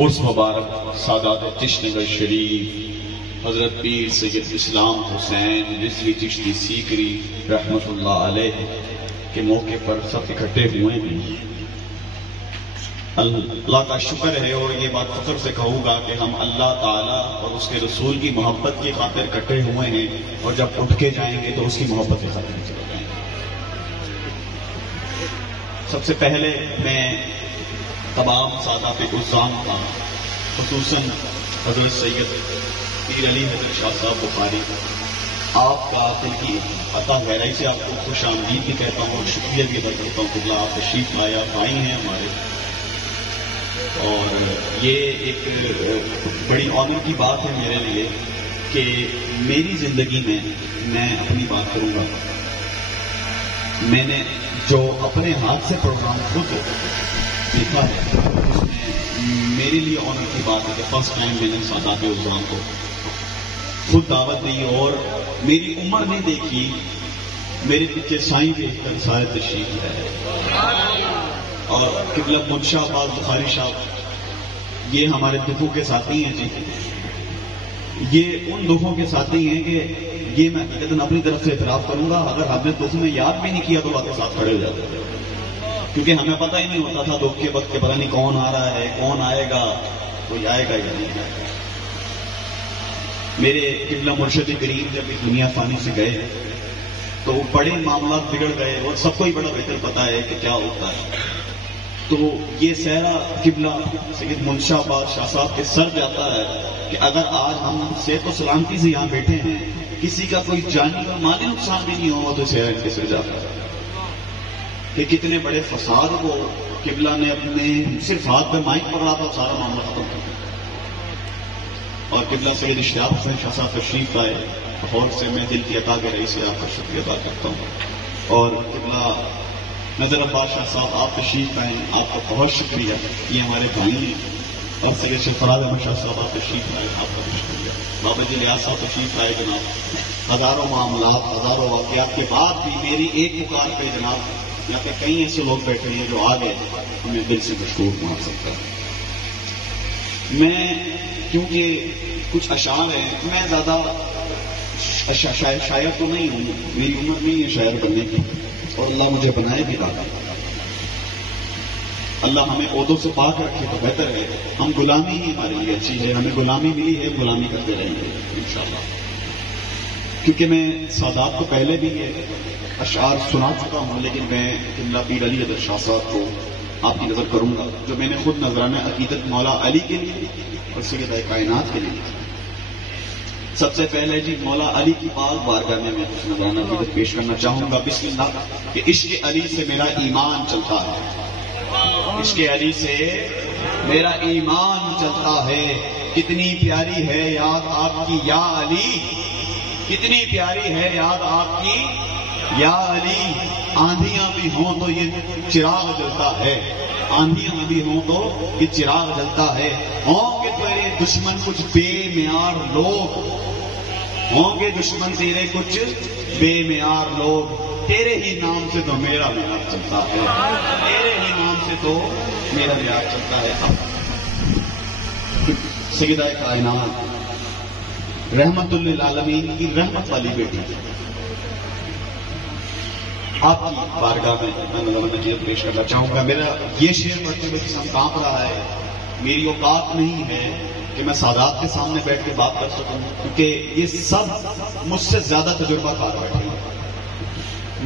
عرس مبارک سادات چشت نگر شریف حضرت پیر سید اسلام حسین رضوی چشتی سیکری رحمت اللہ علیہ کے موقع پر سب اکٹھے ہوئے ہیں. اللہ کا شکر ہے اور یہ بات فخر سے کہوں گا کہ ہم اللہ تعالیٰ اور اس کے رسول کی محبت کی خاطر اکٹھے ہوئے ہیں، اور جب اٹھ کے جائیں گے تو اس کی محبت کی خاطر چلے جائیں گے. سب سے پہلے میں تمام سادات عزام کا، خصوصاً حضرت سید پیر علی حضرت شاہ صاحب بخاری، آپ کا دل کی عطا گہرائی سے آپ کو خوش آمدید بھی کہتا ہوں اور شکریہ بھی ادا کرتا ہوں کہ اللہ آپ تشریف لایا، بھائی ہیں ہمارے. اور یہ ایک بڑی آنر کی بات ہے میرے لیے کہ میری زندگی میں اپنی بات کروں گا، میں نے جو اپنے ہاتھ سے پروگرام خود دیکھا ہے اس میں میرے لیے آنر کی بات ہے کہ فرسٹ ٹائم میں نے سادات عزام کو خود دعوت دی، اور میری عمر نہیں دیکھی، میرے پیچھے سائیں دیکھ کر سارے تشریف لائے. اور قبلہ منشا عباس بخاری صاحب یہ ہمارے دکھوں کے ساتھی ہیں جی، یہ ان دکھوں کے ساتھی ہیں کہ یہ میں حقیقتاً اپنی طرف سے اعتراف کروں گا، اگر ہم نے دکھ میں یاد بھی نہیں کیا تو آپ کے ساتھ کھڑے ہو جاتے ہیں، کیونکہ ہمیں پتہ ہی نہیں ہوتا تھا دکھ کے وقت کہ پتہ نہیں کون آ رہا ہے، کون آئے گا، کوئی آئے گا یا نہیں آئے گا. میرے قبلہ مرشد کریم جب اس دنیا فانی سے گئے تو بڑے معاملات بگڑ گئے، اور سب کو ہی بڑا بہتر پتا ہے کہ کیا ہوتا ہے. تو یہ سہرا قبلہ سید منشا عباس شاہ صاحب کے سر جاتا ہے کہ اگر آج ہم صحت و سلامتی سے یہاں بیٹھے ہیں، کسی کا کوئی جانی اور مالی نقصان بھی نہیں ہوا تو سہرا ان کے سر جاتا ہے. کہ کتنے بڑے فساد کو قبلہ نے اپنے صرف ہاتھ پہ مائک پکڑا تھا، سارا معاملہ ختم کر دیا. اور قبلہ سید اشتیاق حسین شاہ صاحب تشریف لائے، لاہور سے میں دل کی عطا گہرائی سے آپ کا شکریہ ادا کرتا ہوں. اور قبلہ نظر عباس شاہ صاحب آپ تشریف لائیں، آپ کا بہت شکریہ، یہ ہمارے بھائی ہیں. اور سید شیخ فراز احمد شاہ صاحب آپ تشریف لائے، آپ کا بھی شکریہ. بابا جی لیاس صاحب تشریف لائے جناب. ہزاروں معاملات، ہزاروں واقعات کے بعد بھی میری ایک پکار پہ جناب یہاں پہ کئی ایسے لوگ بیٹھے ہیں جو آگے ہمیں دل سے مشکور مان سکتا ہے. میں کیونکہ کچھ اشعار ہیں، میں زیادہ شاعر تو نہیں ہوں، میری عمر نہیں ہے شاعر بننے کی، اور اللہ مجھے بنائے بھی رہا. اللہ ہمیں عہدوں سے پاک رکھے تو بہتر ہے. ہم غلامی ہی ہمارے لیے اچھی ہے، ہمیں غلامی ملی ہے، غلامی کرتے رہیں گے انشاءاللہ. کیونکہ میں سادات کو پہلے بھی یہ اشعار سنا چکا ہوں، لیکن میں قبلہ پیر علی حضرت شاہ صاحب کو آپ کی نظر کروں گا جو میں نے خود نذرانہ عقیدت مولا علی کے لیے اور سید کائنات کے لیے. سب سے پہلے جی مولا علی کی پاک بارگاہ میں کچھ نذرانہ عقیدت پیش کرنا چاہوں گا. بسم اللہ. کہ عشق علی سے میرا ایمان چلتا ہے، عشق علی سے میرا ایمان چلتا ہے. کتنی پیاری ہے یاد آپ کی یا علی، کتنی پیاری ہے یاد آپ کی یا علی. آندھیاں بھی ہوں تو یہ چراغ جلتا ہے، آندھیاں بھی ہوں تو یہ چراغ جلتا ہے. ہوں گے تیرے دشمن کچھ بے معیار لوگ، ہوں گے دشمن تیرے کچھ بے معیار لوگ، تیرے ہی نام سے تو میرا معیار چلتا ہے، تیرے ہی نام سے تو میرا معیار چلتا ہے. سیدہ کائنات رحمت للعالمین کی رحمت والی بیٹی آپ کی بارگاہ میں نذرانہ پیش کرنا چاہوں گا. میرا یہ شعر پڑھتے ہوئے جسم کانپ رہا ہے، میری اوقات نہیں ہے کہ میں سادات کے سامنے بیٹھ کے بات کر سکوں، کیونکہ یہ سب مجھ سے زیادہ تجربہ کار بیٹھے ہیں.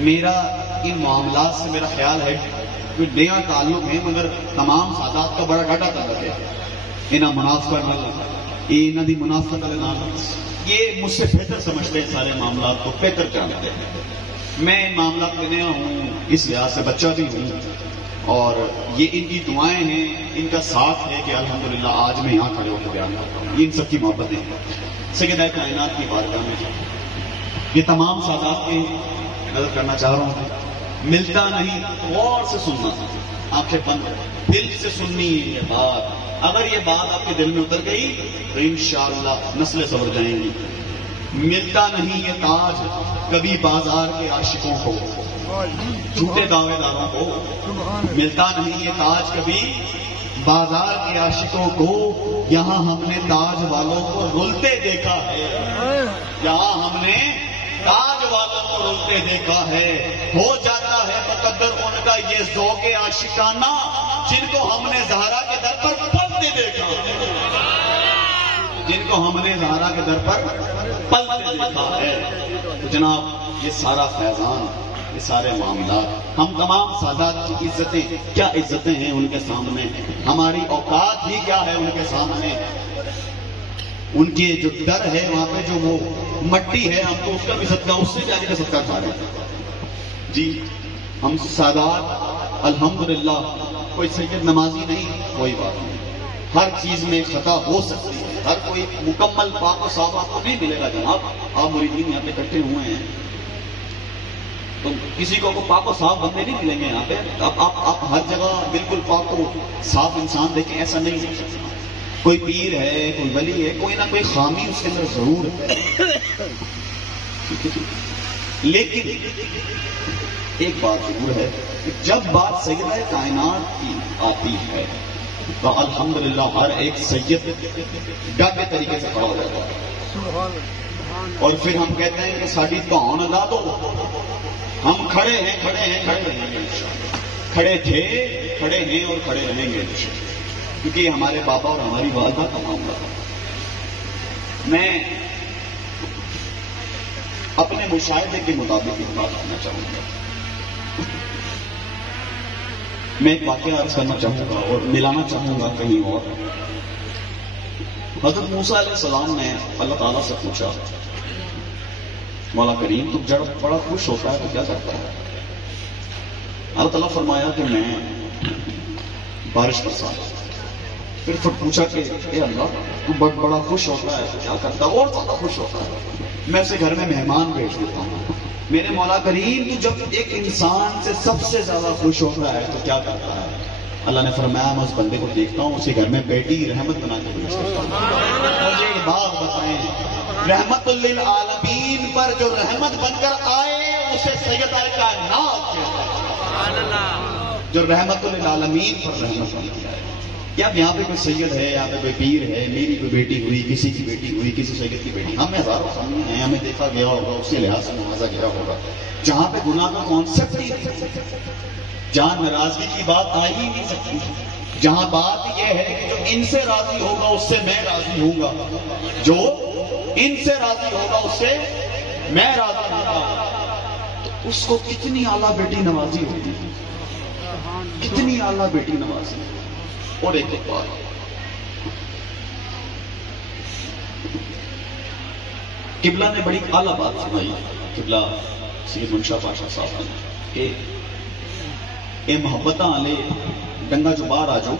میرا ان معاملات سے میرا خیال ہے کوئی نیا تعلق ہے، مگر تمام سادات کا بڑا گھٹا تعلق ہے. انہیں منافقت انہیں دی منافقت یہ مجھ سے بہتر سمجھتے ہیں، سارے معاملات کو بہتر جانتے ہیں. میں ان معاملات میں نیا ہوں، اس لحاظ سے بچہ بھی ہوں، اور یہ ان کی دعائیں ہیں، ان کا ساتھ ہے کہ الحمدللہ آج میں یہاں کھڑے ہو کے بیان کرتا ہوں. یہ ان سب کی محبت ہے. سیدہ کائنات کی بارگاہ میں یہ تمام سادات کی نظر کرنا چاہ رہا ہوں. ملتا نہیں، غور سے سننا، آنکھیں بند، دل سے سننی ہے یہ بات. اگر یہ بات آپ کے دل میں اتر گئی تو انشاءاللہ نسلیں سنور جائیں گی. ملتا نہیں یہ تاج کبھی بازار کے عاشقوں کو، جھوٹے دعوے داروں کو. ملتا نہیں یہ تاج کبھی بازار کے عاشقوں کو یہاں ہم نے تاج والوں کو رلتے دیکھا ہے، یہاں ہم نے تاج والوں کو رلتے دیکھا ہے۔ ہو جاتا ہے مقدر ان کا یہ ذوق عاشقانہ جن کو ہم نے زہرا کے در پر پلتے دیکھا ہے، جن کو ہم نے زہرا کے در پر پلتے دیکھا ہے۔ تو جناب یہ سارا فیضان، یہ سارے معاملات، ہم تمام سادات کی عزتیں کیا عزتیں ہیں ان کے سامنے، ہماری اوقات ہی کیا ہے ان کے سامنے۔ ان کے جو در ہے وہاں پہ جو وہ مٹی ہے، ہم تو اس کا بھی صدقہ، اس سے جا کے صدقہ کھا رہے ہیں جی۔ ہم سادات الحمدللہ کوئی سید نمازی نہیں، کوئی بات نہیں، ہر چیز میں خطا ہو سکتی ہے، ہر کوئی مکمل پاک و صاف آپ کو نہیں ملے گا جناب۔ آپ مریدین یہاں پہ اکٹھے ہوئے ہیں تو کسی کو پاک و صاف بندے نہیں ملیں گے یہاں پہ۔ آپ ہر جگہ بالکل پاک و صاف انسان دیکھیں، ایسا نہیں ہو سکتا۔ کوئی پیر ہے، کوئی ولی ہے، کوئی نہ کوئی خامی اس کے اندر ضرور ہے، لیکن ایک بات ضرور ہے کہ جب بات سیدہ کائنات کی آتی ہے تو الحمدللہ ہر ایک سید ڈٹ کے طریقے سے کھڑا ہو جاتا ہے، اور پھر ہم کہتے ہیں کہ ساڈی دھون لا دو، ہم کھڑے ہیں، کھڑے ہیں، کھڑے رہیں گے، کھڑے تھے، کھڑے ہیں اور کھڑے رہیں گے، کیونکہ یہ ہمارے بابا اور ہماری والدہ کا معاملہ تھا۔ میں اپنے مشاہدے کے مطابق ایک بات کرنا چاہوں گا، میں ایک واقعہ عرض کرنا چاہوں گا اور ملانا چاہوں گا کہیں اور۔ حضرت موسیٰ علیہ السلام نے اللہ تعالیٰ سے پوچھا، مولا کریم تو جب بڑا خوش ہوتا ہے تو کیا کرتا ہے؟ اللہ تعالیٰ فرمایا کہ میں بارش برساتا ہوں۔ پھر پوچھا کہ اے اللہ تو بڑا خوش ہوتا ہے تو کیا کرتا ہے؟ اور زیادہ خوش ہوتا ہے، میں اسے گھر میں مہمان بھیج دیتا ہوں۔ میرے مولا کریم تو جب ایک انسان سے سب سے زیادہ خوش ہوتا ہے تو کیا کرتا ہے؟ اللہ نے فرمایا میں اس بندے کو دیکھتا ہوں، اسے گھر میں بیٹی رحمت بنا کے بھیج دیتا ہوں۔ مجھے ایک بات بتائیں، رحمت للعالمین پر جو رحمت بن کر آئے اسے سیدہ کائنات کہتے ہیں، جو رحمت للعالمین پر رحمت بن کے آئے۔ کیا یہاں پہ کوئی سید ہے، یہاں پہ کوئی پیر ہے، میری کوئی بیٹی ہوئی، کسی کی بیٹی ہوئی، کسی سید کی بیٹی، ہمیں ہزاروں سامنے ہیں، ہمیں دیکھا گیا ہوگا، اسی لحاظ سے نوازا گیا ہوگا۔ جہاں پہ گناہ کا کانسیپٹ ہی جہاں ناراضگی کی بات آ ہی نہیں سکتی، جہاں بات یہ ہے کہ جو ان سے راضی ہوگا اس سے میں راضی ہوں گا، جو ان سے راضی ہوگا اس سے میں راضی ہوں گا، تو اس کو کتنی اعلیٰ بیٹی نوازی ہوتی ہے، کتنی اعلیٰ بیٹی نوازی۔ اور ایک بات، قبلہ نے بڑی اعلیٰ بات سنائی، قبلہ سید منشا پاشا صاحب نے، کہ اے محبتاں والے ڈنگا جو باہر آ جاؤ،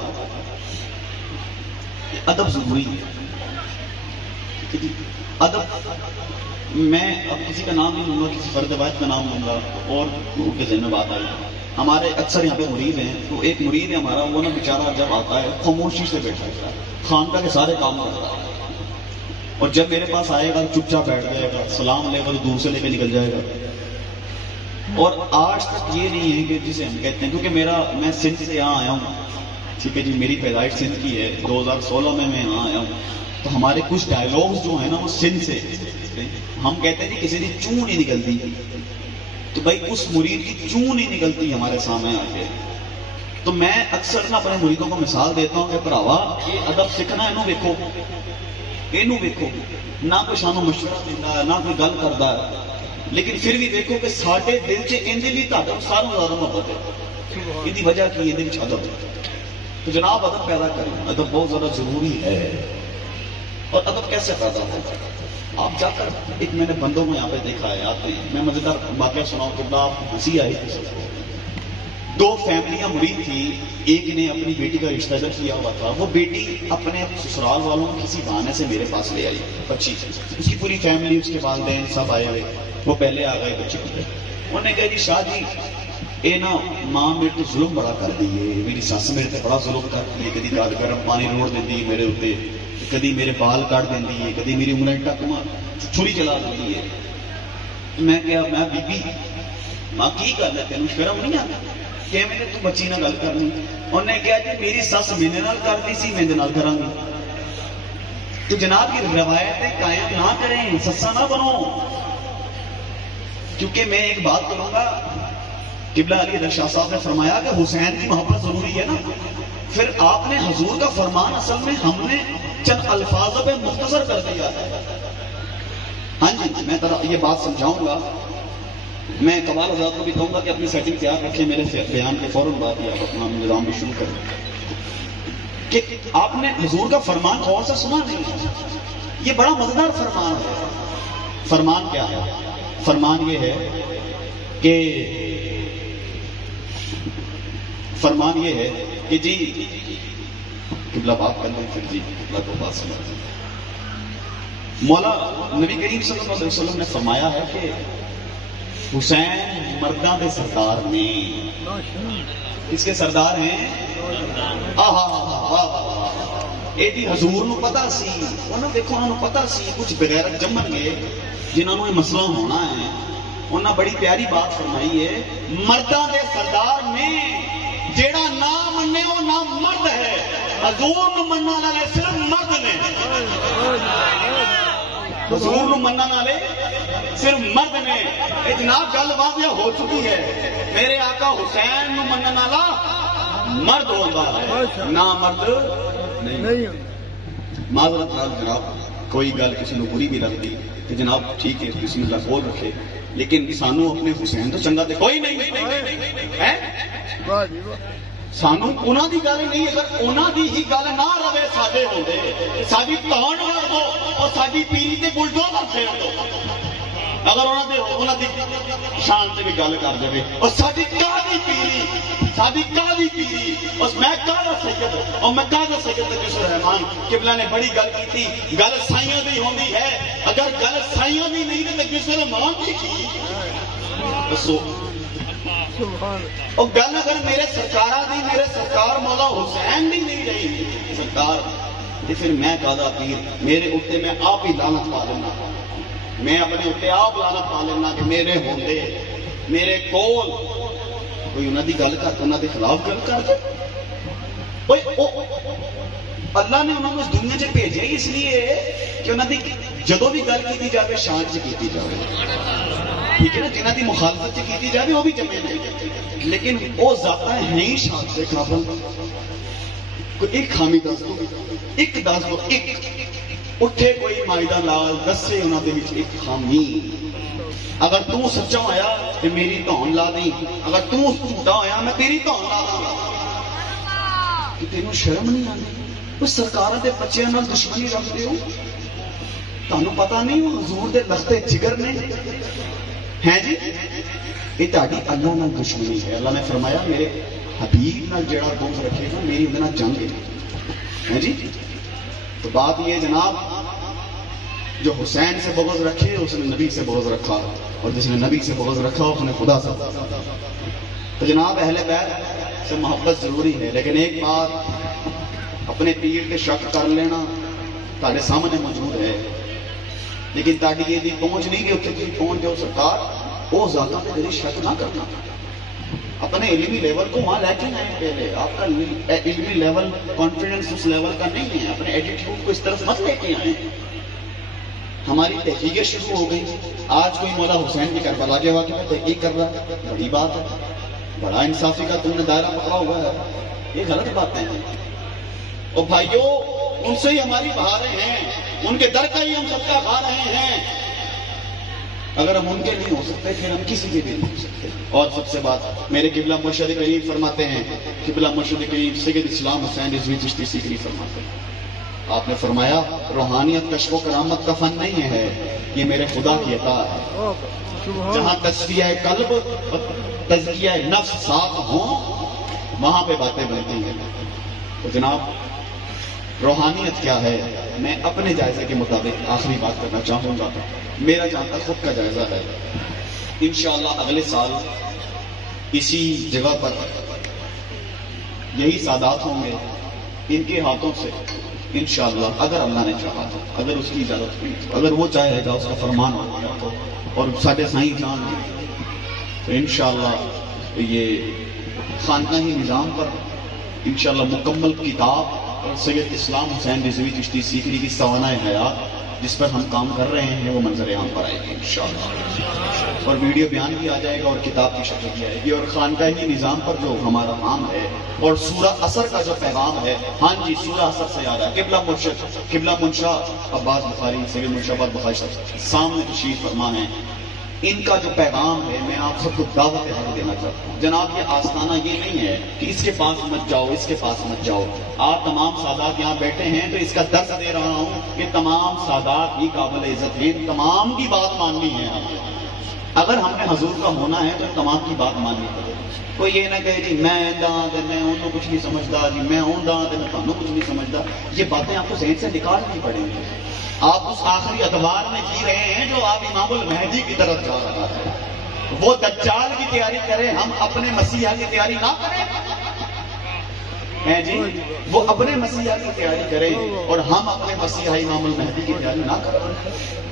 ادب ضروری ہے، ادب۔ میں اب کسی کا نام نہیں لوں گا، کسی فرد واحد کا نام لوں گا، اور ان کے ذہن میں بات آئی۔ ہمارے اکثر یہاں پہ مرید ہیں، تو ایک مرید ہے ہمارا، وہ نا بیچارہ جب آتا ہے خاموشی سے بیٹھا ہے، خانقاہ کے سارے کام کرتا ہے، اور جب میرے پاس آئے گا چپ چاپ بیٹھ جائے گا، سلام لے گا تو دور سے لے کے نکل جائے گا۔ اور آج تک یہ نہیں ہے کہ جسے ہم کہتے ہیں، کیونکہ میں سندھ سے یہاں آیا ہوں، ٹھیک ہے جی، میری پیدائش سندھ کی ہے، 2016 میں یہاں آیا ہوں، تو ہمارے کچھ ڈائلوگز جو ہیں نا وہ سندھ سے، ہم کہتے ہیں جی کسی کی چون نہیں نکلتی، تو بھائی اس مرید کی چون نہیں نکلتی ہمارے سامنے آ کے۔ تو میں اکثر نہ اپنے مریدوں کو مثال دیتا ہوں کہ بھراوا یہ ادب سیکھنا ہے، ویکھو اینو ویکھو، نہ کوئی سانو مشورہ دیتا ہے، نہ کوئی گل کرتا ہے، لیکن پھر بھی دیکھو کہ ساڈے دل سے اندے بھی تہاڈے ساروں زیادہ محبت ہے، یہ وجہ کی یہ ادب ہے۔ تو جناب ادب پیدا کریں، ادب بہت زیادہ ضروری ہے۔ اور ادب کیسے پیدا ہوتا ہے؟ آپ جا کر، ایک میں نے بندوں کو یہاں پہ دیکھا ہے، آتے ہیں، میں مزیدار واقعہ سناؤں تو آپ ہنسی آئی تھی۔ 2 فیملیاں مرید تھی، ایک نے اپنی بیٹی کا رشتہ دار کیا ہوا تھا، وہ بیٹی اپنے سسرال والوں کو کسی بہانے سے میرے پاس لے آئی، بچی، اس کی پوری فیملی، اس کے والدین سب آئے ہوئے، وہ پہلے آ گئے بچے کو، انہوں نے کہا جی شاہ جی اے نا ماں میرے تو ظلم بڑا کر دی ہے، میری سس میرے تے بڑا ظلم کرتی ہے، کدی گرم پانی روڑ دیتی میرے اتنے، کدی میرے بال کٹ دیندی ہے، کدی میری انگلیں ٹک چھری چلا دیتی ہے۔ میں کہا میں بی بی ماں کی گل ہے، تینوں شرم نہیں آتی کہ میں تو بچی نہ گل کرنی؟ انہیں کہا جی میری سس میرے نال کرتی سی میں نال کراں گی. تو جناب یہ روایتیں قائم نہ کریں، سسا نہ بنو. کیونکہ میں ایک بات کروں گا، قبلہ علی حیدر شاہ صاحب نے فرمایا کہ حسین کی محبت ضروری ہے نا، پھر آپ نے حضور کا فرمان اصل میں ہم نے چند الفاظوں پہ مختصر کر دیا ہے. ہاں جی میں یہ بات سمجھاؤں گا. میں کمال آزاد کو بھی کہوں گا کہ اپنی سیٹنگ تیار رکھیں، میرے بیان کے فوراً بعد ہی آپ اپنا نظام بھی شروع کریں. کہ آپ نے حضور کا فرمان غور سے سنا نہیں، یہ بڑا مزیدار فرمان ہے. فرمان کیا ہے؟ فرمان یہ ہے کہ جی قبلہ بات کر لیں، پھر جی قبلہ کو بات سنا دیں. مولا نبی کریم صلی اللہ علیہ وسلم نے فرمایا ہے کہ حسین مرداں دے سردار نے. کس کے سردار ہیں؟ یہ حضور نو پتا سی، دیکھو انہوں پتا سی کچھ بغیرت جمن گے جنہوں نے مسئلہ ہونا ہے. انہوں بڑی پیاری بات فرمائی ہے، مرداں دے سردار نے جیڑا نہ منے وہ نہ مرد ہے. حضور نو مننے والے صرف مرد نے، حضور نو مننے والے صرف مرد نے. جناب گل واضح ہو چکی ہے، میرے آقا حسین نو مننے والا مرد ہوتا ہے، نہ مرد نہیں. معذرت جناب کوئی گل کسی نے بری بھی لگتی تو جناب ٹھیک ہے، بسم اللہ بول رکھے، لیکن سانو اپنے حسین تو چنگا تے کوئی نہیں ہے. سانو انہاں دی گل نہیں، اگر انہاں دی ہی گل نہ رہے ساڈے ہوندے ساڈی تان وڑ دو اور ساڈی پیری تے بلڈوزر پھیر دو. اگر انہاں دی شان تے بھی گل کر دے اور ساڈی قاضی پیری اور میں قاضی سید اور میں قاضی سید تقی الرحمان قبلہ نے بڑی گل کی تھی. گل سائیاں دی ہوندی ہے، اگر گل سائیاں دی نہیں تے تقی الرحمان دی کی دسو. اور گل اگر میرے سرکارہ دی، میرے سرکار مولا حسین دی نہیں رہی سرکار، تو پھر میں قاضی پیر میرے اوتے میں آپ ہی لعنت پا لینا، میں اپنے اوتے آپ لعنت پا لینا کہ میرے ہوندے میرے کول کوئی انہوں دی گل کر انہوں دے خلاف گل کر دے. اللہ نے انہوں نے اس دنیا سے بھیجے اس لیے کہ انہوں دی جدو بھی گل کی جائے شان سے کی جائے، ٹھیک ہے نا. جنہ دی مخالفت سے کی جائے وہ بھی جمے نہیں، لیکن وہ ذاتہ ہیں ہی شان سے قابل. کوئی ایک خامی دس دو، ایک دس دو، ایک اٹھے کوئی مائدہ لال دسے انہوں دے وچ ایک خامی. اگر تو سچا ہویا تو میری دھون لا دی، اگر تو جھوٹا ہویا میں تیری دھون لا داں. کہ تینوں شرم نہیں آتی؟ وہ سرکاراں دے بچیاں نال دشمنی رکھدے ہو، تانوں پتہ نہیں وہ حضور دے لختے جگر نے ہیں جی. یہ تہاڈی اللہ نال دشمنی ہے. اللہ نے فرمایا میرے حبیب نال جڑا بغض رکھے گا میری اندر نال جنگ ہے جی. تو بات یہ جناب جو حسین سے بغض رکھے اس نے نبی سے بغض رکھا، اور جس نے نبی سے بغض رکھا اس نے خدا سے. تو جناب اہل بیت سے محبت ضروری ہے، لیکن ایک بات اپنے پیر کے شک کر لینا تاڑے سامنے موجود ہے، لیکن تاڑی یہ دی پہنچ نہیں کہ اتنے تھی پہنچ جاؤ سرکار وہ ذاتہ پہ میری شک نہ کرنا. اپنے علمی لیول کو وہاں لے کے آئے پہلے. آپ کا علمی لیول کانفیڈنس اس لیول کا نہیں ہے، اپنے ایٹیٹیوڈ کو اس طرف مت لے کے آئے. ہماری تحقیقیں شروع ہو گئی. آج کوئی مولا حسین کی کربلا کے واقعے میں تحقیق کر رہا ہے، بڑی بات ہے، بڑا انصافی کا تم نے دائرہ پکڑا ہوا ہے. یہ غلط باتیں ہیں. اور بھائیوں ان سے ہی ہماری بہاریں ہیں، ان کے در کا ہی ہم سب کا کھا رہے ہیں. اگر ہم ان کے نہیں ہو سکتے پھر ہم کسی کے بھی نہیں ہو سکتے. اور سب سے بات میرے قبلہ مرشد کریم فرماتے ہیں، قبلہ مرشد کریم سید اسلام حسین رضوی چشتی سیکری فرماتے ہیں، آپ نے فرمایا روحانیت کشف و کرامت کا فن نہیں ہے، یہ میرے خدا کی عطا ہے. جہاں تصفیہ قلب تزکیہ نفس ساتھ ہوں وہاں پہ باتیں بنتی ہیں. تو جناب روحانیت کیا ہے، میں اپنے جائزے کے مطابق آخری بات کرنا چاہوں گا. میرا جہاں تک خود کا جائزہ ہے، انشاءاللہ اگلے سال اسی جگہ پر یہی سادات ہوں گے، ان کے ہاتھوں سے انشاءاللہ اگر اللہ نے چاہا تو، اگر اس کی اجازت ہوئی، اگر وہ چاہے گا اس کا فرمان ہو گیا تو، اور ساڈے سائیں جان تو انشاءاللہ یہ خانقاہی نظام پر انشاءاللہ مکمل کتاب سید اسلام حسین رضوی چشتی سیکری کی سوانح حیات جس پر ہم کام کر رہے ہیں وہ منظر عام پر آئے گی انشاءاللہ، اور ویڈیو بیان بھی آ جائے گا اور کتاب کی شکل بھی آئے گی، اور خانقاہی نظام پر جو ہمارا کام ہے اور سورہ اثر کا جو پیغام ہے، ہاں جی سورہ اثر سے یاد ہے، قبلہ منشا عباس بخاری، سید منشا عباس بخاری صاحب سامنے تشریف فرما ہے، ان کا جو پیغام ہے میں آپ سب کو دعوت حق دینا چاہتا ہوں۔ جناب یہ آستانہ یہ نہیں ہے کہ اس کے پاس مت جاؤ، اس کے پاس مت جاؤ، آپ تمام سادات یہاں بیٹھے ہیں تو اس کا درس دے رہا ہوں کہ تمام سادات ہی قابل عزت ہیں، تمام کی بات ماننی ہے۔ اگر ہم نے حضور کا ہونا ہے تو تمام کی بات ماننی پڑے گی۔ کوئی یہ نہ کہے جی میں داں تے میں انہوں کچھ نہیں سمجھتا، جی میں ہوں داں تے میں تانوں کچھ نہیں سمجھتا، یہ باتیں آپ کو ذہن سے نکالنی پڑیں گی۔ آپ اس آخری ادوار میں جی رہے ہیں جو آپ امام المہدی کی طرف جا رہا ہے، وہ دجال کی تیاری کرے، ہم اپنے مسیحا کی تیاری نہ کریں جی، وہ اپنے مسیحا کی تیاری کریں اور ہم اپنے مسیحا امام المہدی کی تیاری نہ کریں۔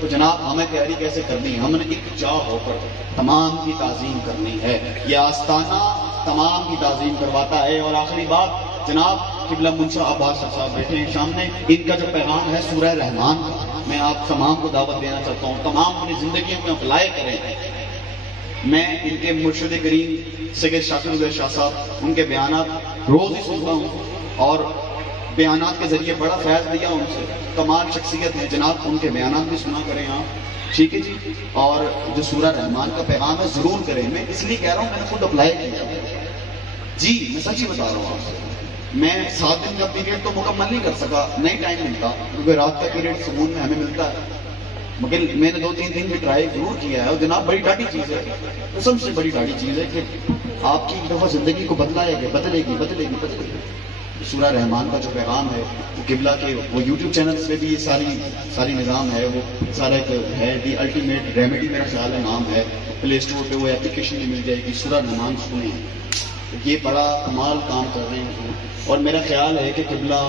تو جناب ہمیں تیاری کیسے کرنی ہے؟ ہم نے ایک جا ہو کر تمام کی تعظیم کرنی ہے، یہ آستانہ تمام کی تعظیم کرواتا ہے۔ اور آخری بات جناب قبلہ منشا عباس صاحب بیٹھے ہیں سامنے، ان کا جو پیغام ہے سورہ رحمان کا، میں آپ تمام کو دعوت دینا چاہتا ہوں، تمام اپنی زندگیوں میں اپلائی کریں۔ میں ان کے مرشد کریم سید شاکر علیہ شاہ صاحب ان کے بیانات روز ہی سنتا ہوں اور بیانات کے ذریعے بڑا فیض لیا ان سے، کمال شخصیت ہے جناب، ان کے بیانات بھی سنا کریں آپ، ٹھیک ہے جی۔ اور جو سورہ رحمان کا پیغام ہے ضرور کریں، میں اس لیے کہہ رہا ہوں میں نے خود اپلائی کیا جی، میں سچ ہی بتا رہا ہوں آپ سے۔ میں 7 دن کا پیریڈ تو مکمل نہیں کر سکا، نہیں ٹائم ملتا، کیونکہ رات کا پیریڈ سکون میں ہمیں ملتا ہے، مگر میں نے 2-3 دن بھی ٹرائی ضرور کیا ہے۔ اور جناب بڑی ڈاٹی چیز ہے، قسم سے بڑی ڈاٹی چیز ہے کہ آپ کی ایک دفعہ زندگی کو بدلے گی۔ سورہ رحمان کا جو پیغام ہے وہ قبلہ کے وہ یوٹیوب چینل پہ بھی یہ ساری نظام ہے، وہ سارا ایک ہے دی الٹیمیٹ ریمیڈی میرا خیال ہے نام ہے، پلے اسٹور پہ وہ اپلیکیشن بھی مل جائے گی، سورہ رحمان سنیں، یہ بڑا کمال کام کر رہے ہیں۔ اور میرا خیال ہے کہ قبلہ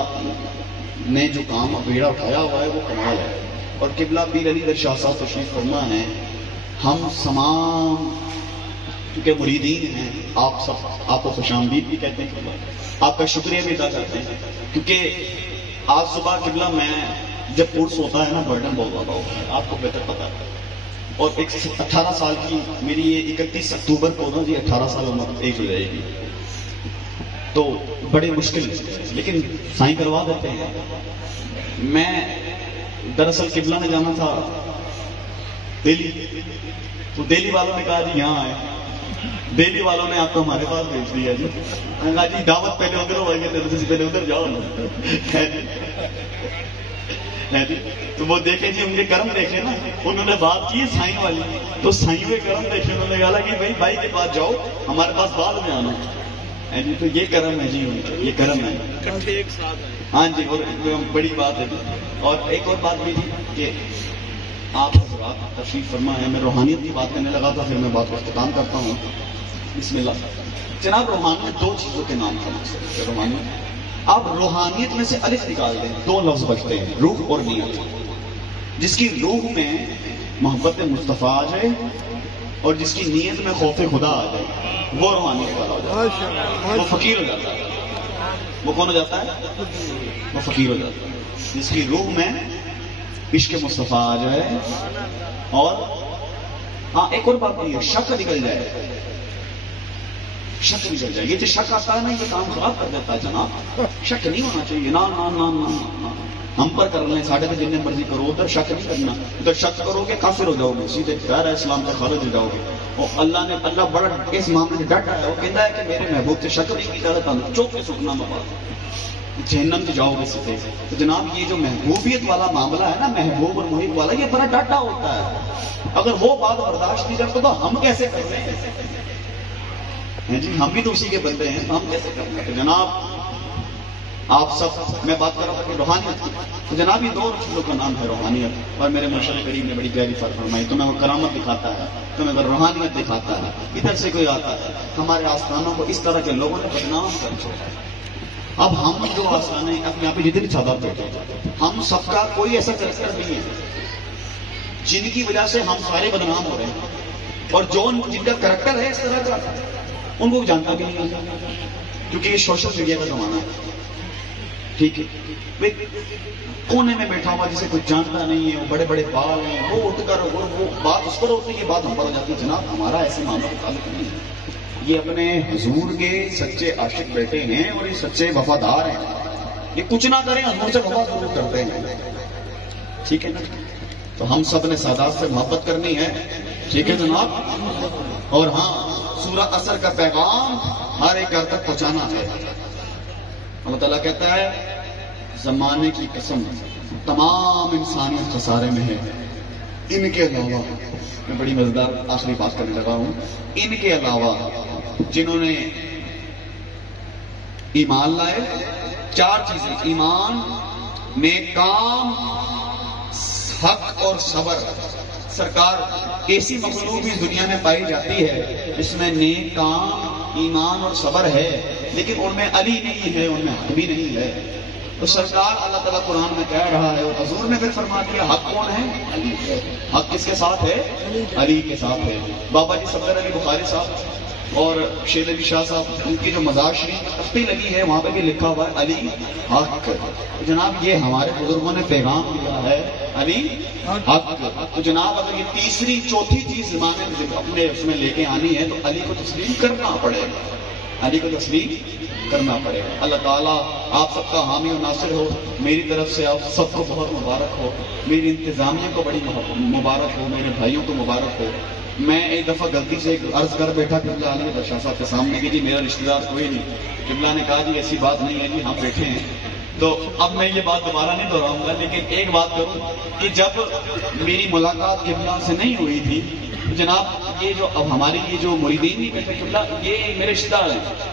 نے جو کام بیڑا اٹھایا ہوا ہے وہ کمال ہے، اور قبلہ پیر علی در شاہ صاحب تشریف فرما ہیں، ہم تمام کیونکہ مریدین ہیں، آپ سب آپ کو خوش آمدید بھی کہتے ہیں، آپ کا شکریہ بھی ادا کرتے ہیں، کیونکہ آج صبح قبلہ میں جب کورس ہوتا ہے نا برڈن بہت زیادہ ہوتا ہے، آپ کو بہتر پتا ہے، اور ایک 18 سال کی میری یہ 31 اکتوبر کو نا جی 18 سال عمر ایج ہو جائے گی، تو بڑے مشکل لیکن سائن کروا دیتے ہیں۔ میں دراصل قبلہ نے جانا تھا دہلی، تو دہلی والوں نے کہا جی یہاں آئے، دہلی والوں نے آپ کو ہمارے پاس بھیج دیا جی، میں کہا جی دعوت پہلے ادھر ہوئے گے، پہلے ادھر جاؤ نا جی۔ تو وہ دیکھیں جی ان کے کرم دیکھیں نا، انہوں نے بات کی سائن والی، تو سائن ہوئے کرم دیکھیں، انہوں نے کہا کہ بھائی کے پاس جاؤ، ہمارے پاس بعد میں آنا جی، تو یہ کرم ہے جی، یہ کرم ہے ہاں جی، اور بڑی بات ہے۔ اور ایک اور بات بھی جی کہ آپ حضرات تشریف فرما ہے، میں روحانیت کی بات کرنے لگا تھا، پھر میں بات کو اختتام کرتا ہوں، بسم اللہ۔ جناب روحانیت 2 چیزوں کے نام کا مقصد ہے روحانیت، آپ روحانیت میں سے الف نکال دیں، 2 لفظ بچتے ہیں، روح اور نیت۔ جس کی روح میں محبت مصطفیٰ آ جائے اور جس کی نیت میں خوف خدا آ جائے، وہ روحانیت والا ہو جاتا ہے، وہ فقیر ہو جاتا ہے۔ وہ کون ہو جاتا ہے؟ وہ فقیر ہو جاتا ہے۔ جس کی روح میں عشق مصطفیٰ آ جائے اور ہاں ایک اور بات بھی ہے، شک نکل جائے، شک نکل جائے، یہ جو شک آتا ہے نا یہ کام خراب کر دیتا ہے جناب، شک نہیں ہونا چاہیے، نا ہم پر کر لیں، ساڑھے پہ جتنے مرضی کرو، ادھر شک نہیں کرنا، ادھر شک کرو گے کافر ہو جاؤ گے، سیدھے غیر اسلام سے خارج ہو جاؤ گے۔ اور اللہ بڑا اس معاملے سے ڈٹ ہے، وہ کہتا ہے کہ میرے محبوب سے شک نہیں کیا جاتا، چوک کے سکنا میں بات جہنم سے جاؤ گے سیدھے۔ تو جناب یہ جو محبوبیت والا معاملہ ہے نا، محبوب اور محب والا، یہ بڑا ڈاٹا ہوتا ہے، اگر وہ بات برداشت نہیں کرتے تو ہم کیسے کر رہے ہیں جی، ہم بھی تو اسی کے بندے ہیں، ہم کیسے کر رہے ہیں؟ تو جناب آپ سب، میں بات کر رہا تھا کہ روحانیت، تو جناب یہ 2 چیزوں کا نام ہے روحانیت، اور میرے مرشد کریم نے بڑی پیاری فرق فرمائی، تمہیں وہ کرامت دکھاتا ہے، تمہیں وہ روحانیت دکھاتا ہے۔ ادھر سے کوئی آتا ہے، ہمارے آستانوں کو اس طرح کے لوگوں نے بدنام کر چھوڑا ہے۔ اب ہم جو آستانے اپنے آپ جتنے سادات بیٹھے ہیں، ہم سب کا کوئی ایسا کریکٹر نہیں ہے جن کی وجہ سے ہم سارے بدنام ہو رہے ہیں، اور جو جن کا کریکٹر ہے اس طرح کا ان کو جانتا بھی نہیں ہوتا، کیونکہ یہ سوشل میڈیا کا زمانہ ہے. ٹھیک ہے, کونے میں بیٹھا ہوا جسے کوئی جانتا نہیں ہے, وہ بڑے بڑے بال ہیں, وہ اٹھ کر وہ بات اس پر ہوتی ہے, بات ہم پر ہو جاتی ہے. جناب ہمارا ایسے معاملہ کا تعلق نہیں ہے. یہ اپنے حضور کے سچے عاشق بیٹے ہیں اور یہ سچے وفادار ہیں. یہ کچھ نہ کریں, حضور سے وفا ضرور کرتے ہیں. ٹھیک ہے نا. تو ہم سب نے سادات سے محبت کرنی ہے. ٹھیک ہے جناب. اور ہاں, سورہ عصر کا پیغام ہر ایک گھر تک پہنچانا ہے. اللہ تعالیٰ کہتا ہے زمانے کی قسم تمام انسانیت خسارے میں ہے, ان کے علاوہ, میں بڑی مزیدار آخری بات کرنے لگا ہوں, ان کے علاوہ جنہوں نے ایمان لائے. 4 چیزیں, ایمان, نیک کام, حق اور صبر. سرکار ایسی مخلوق اس دنیا میں پائی جاتی ہے جس میں نیک کام, ایمان اور صبر ہے, لیکن ان میں علی نہیں ہے, ان میں حق بھی نہیں ہے. تو سرکار اللہ تعالیٰ قرآن میں کہہ رہا ہے, اور حضور نے پھر فرما دیا حق کون ہے؟ علی ہے. حق کس کے ساتھ ہے؟ علی کے ساتھ ہے. بابا جی صفدر علی بخاری صاحب اور شیر علی شاہ صاحب, ان کی جو مزار شریف میں تختی لگی ہے وہاں پہ بھی لکھا ہوا ہے علی حق. جناب یہ ہمارے بزرگوں نے پیغام دیا ہے, علی حق. تو جناب اگر یہ تیسری چوتھی چیز زمانے میں اپنے اس میں لے کے آنی ہے تو علی کو تسلیم کرنا پڑے گا. علی کو تسلیم کرنا پڑے گا. اللہ تعالیٰ آپ سب کا حامی و ناصر ہو. میری طرف سے آپ سب کو بہت مبارک ہو. میری انتظامیہ کو بڑی مبارک ہو. میرے بھائیوں کو مبارک ہو. میں ایک دفعہ غلطی سے عرض کر بیٹھا قبلہ علی بادشاہ صاحب کے سامنے کہ جی میرا رشتہ دار کوئی نہیں. قبلہ نے کہا جی ایسی بات نہیں ہے جی, ہم بیٹھے ہیں. تو اب میں یہ بات دوبارہ نہیں دہراؤں گا, لیکن ایک بات کروں کہ جب میری ملاقات قبلہ سے نہیں ہوئی تھی تو جناب یہ جو اب ہمارے یہ جو مریدین نہیں بیٹھے قبلہ, یہ میرے رشتہ دار ہیں.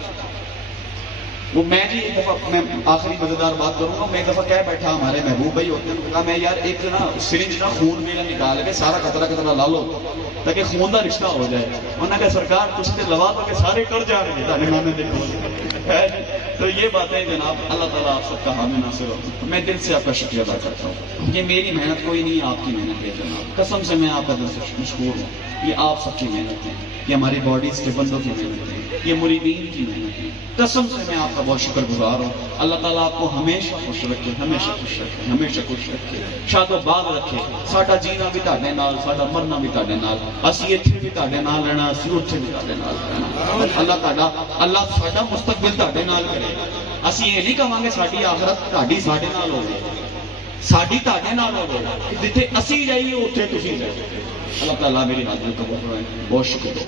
وہ میں جی ایک دفعہ, میں آخری مزیدار بات کروں گا, میں ایک دفعہ کیا بیٹھا, ہمارے محبوب بھائی ہوتے ہیں, کہا میں یار ایک نا سرنج نا خون میرا نکال کے سارا قطرہ قطرہ لا لو تاکہ خون کا رشتہ ہو جائے. انہوں نے کہا سرکار کچھ سے لوا تو کہ سارے کر جا رہے ہیں. تو یہ باتیں جناب اللہ تعالیٰ آپ سب کا حامی ناصر ہو. میں دل سے آپ کا شکریہ ادا کرتا ہوں. یہ میری محنت کوئی نہیں, آپ کی محنت ہے جناب. قسم سے میں آپ کا دل سے مشکور ہوں. یہ آپ سب کی محنت ہے, یہ ہماری باڈیز کے بندوں کی محنت ہے, یہ مریدین کی محنت ہے. قسم سے میں آپ کا بہت شکر گزار ہوں. اللہ تعالیٰ آپ کو ہمیشہ خوش رکھے, ہمیشہ خوش رکھے, ہمیشہ خوش رکھے, شاد و باد رکھے. ساڈا جینا بھی تہاڈے نال, ساڈا مرنا بھی تہاڈے نال. اسی ایتھے بھی تہاڈے نال رہنا, اسی اوتھے بھی تہاڈے نال رہنا. اللہ ساڈا مستقبل تہاڈے نال کرے. اسی یہ نہیں کہاں گے ساڈی آخرت تہاڈی ساڈے نال ہوے, ساڈی تہاڈے نال ہوے. جتھے اسی جائیے اوتھے تسی جائیے. اللہ تعالیٰ میری حاضری قبول کرے. بہت شکریہ.